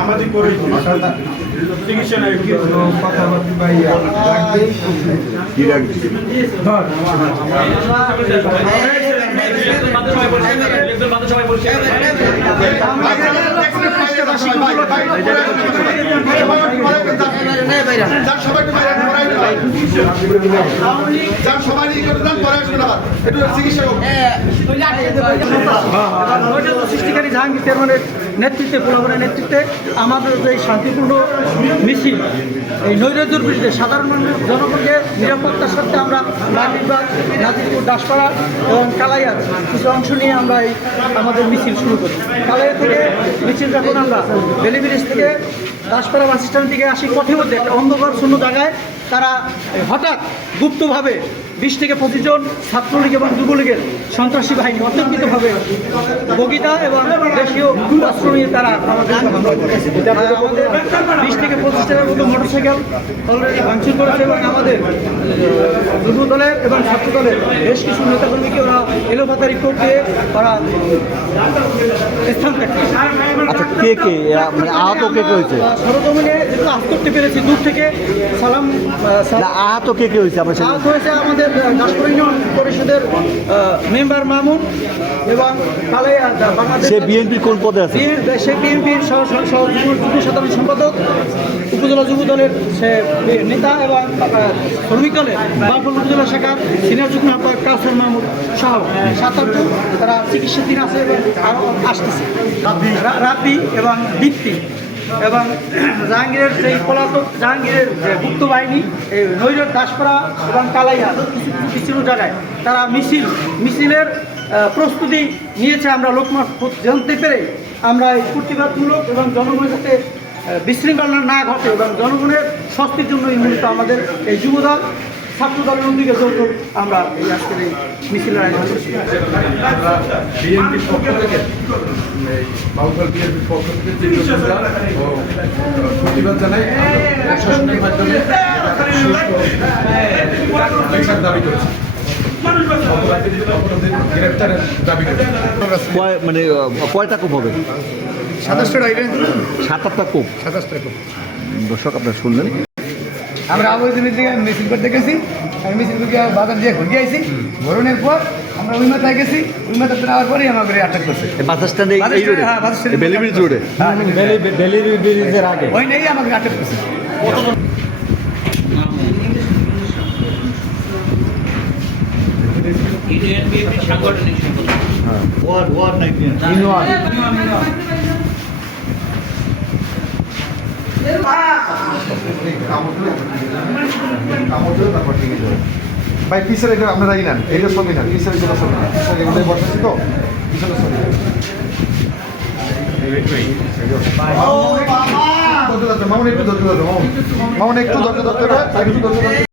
সামাজিক করে চিকিৎসা নাই কথাবার্তা ভাই কি রাখবি ধর সৃষ্টিকারী জাহাঙ্গীর চেয়ারম্যানের নেতৃত্বে পোলাপানের নেতৃত্বে আমাদের যে শান্তিপূর্ণ মিছিল এই নৈরাজ্যের বিরুদ্ধে সাধারণ মানুষ জনগণকে নিরাপত্তার সাথে আমরা বাগিরবাগ, নাজিরপুর, দাসপাড়া এবং কালাইয়ার কিছু অংশ নিয়ে আমরা এই আমাদের মিছিল শুরু করি। কালাইয়া থেকে মিছিল যখন আমরা বেলি ব্রিজ থেকে দাসপাড়া বাস স্ট্যান্ড থেকে আসি, পথের মধ্যে একটা অন্ধকার শূন্য জায়গায় তারা হঠাৎ গুপ্তভাবে 20 থেকে 25 জন ছাত্রলীগ এবং যুবলীগের সন্ত্রাসী বাহিনী অতর্কিতভাবে বগিতা এবং দেশীয় অস্ত্র নিয়ে তারা আমাদের 20 থেকে 25টার মতো মোটরসাইকেল অলরেডি ভাঙচুর করেছে এবং আমাদের যুব দলের এবং ছাত্র দলের বেশ কিছু নেতাকর্মীকে ওরা এলোপাতারি কোপ দিয়ে ওরা স্থান ত্যাগ করে। আচ্ছা, কে কে মানে আহত কে কে হয়েছে? সরজমিনে যেগুলো আহত করতে পেরেছি দূর থেকে সালাম আহত কে কে হয়েছে? আমরা আহত হয়েছে আমাদের দাসপুর ইউনিয়ন পরিষদের মেম্বার মামুন এবং কালাইয়া বাংলাদেশ সে বিএনপির কোন পদে আছে? সে বিএনপির যুব সাধারণ সম্পাদক, উপজেলা যুব দলের সে নেতা এবং শ্রমিক দলের বালপুর উপজেলা শাখার সিনিয়র যুগ্ম আহ্বায়ক কাউসার মাহমুদ সহ 7-8 জন তারা চিকিৎসাধীন আছে এবং আরও আসতেছে। রাব্বি এবং দীপ্তি এবং জাহাঙ্গীরের সেই পলাতক জাহাঙ্গীরের যে গুপ্ত বাহিনী এই নৈরট, দাসপাড়া এবং কালাইয়া কিছু জায়গায় তারা মিছিলের প্রস্তুতি নিয়েছে। আমরা লোকমত জানতে পেরে আমরা এই প্রতিবাদমূলক এবং জনগণের সাথে বিশৃঙ্খলা না ঘটে এবং জনগণের স্বস্তির জন্য মূলত আমাদের এই যুবদল ছাত্র দলের উদ্যোগে যৌথ আমরা এই আজকের এই মিছিলের আয়োজন করছি। বিএনপির পক্ষ থেকে বাউফল বিএনপির পক্ষ থেকে প্রতিবাদ জানাই, প্রশাসনের মাধ্যমে বিচার দাবি করছি, গ্রেপ্তারের দাবি করছি। মানে কয়টা কোপ হবে? 27টা কোপ। দর্শক আপনারা শুনলেন, আমরা আবহাওয়া থেকে মিছিল করতে গেছি। আমি মিছিল করে বাজার দিয়ে ঘুরে আইছি। ঘুরনের পর আমরা ওই মাথায় গেছি। ওই মাথায় নেওয়ার পরেই আমাকে আটক করছে বাস স্ট্যান্ডে এই রোডে, বেলি ব্রিজ রোডে, বেলি ব্রিজের আগে ওই নেই আমাকে আটক করছে। ইউনিয়ন বিএনপির সাংগঠনিক সম্পাদক। ওয়ার্ড নাকি ভাই পিছনে এটা আপনারা নেন, এইটা ছবি নেন, পিছনে যেটা ছবি নেন, পিছনে এগুলো বসাচ্ছি তো পিছনে ছবি নেন। মামুন একটু ধরতে মামুন একটু ধরতে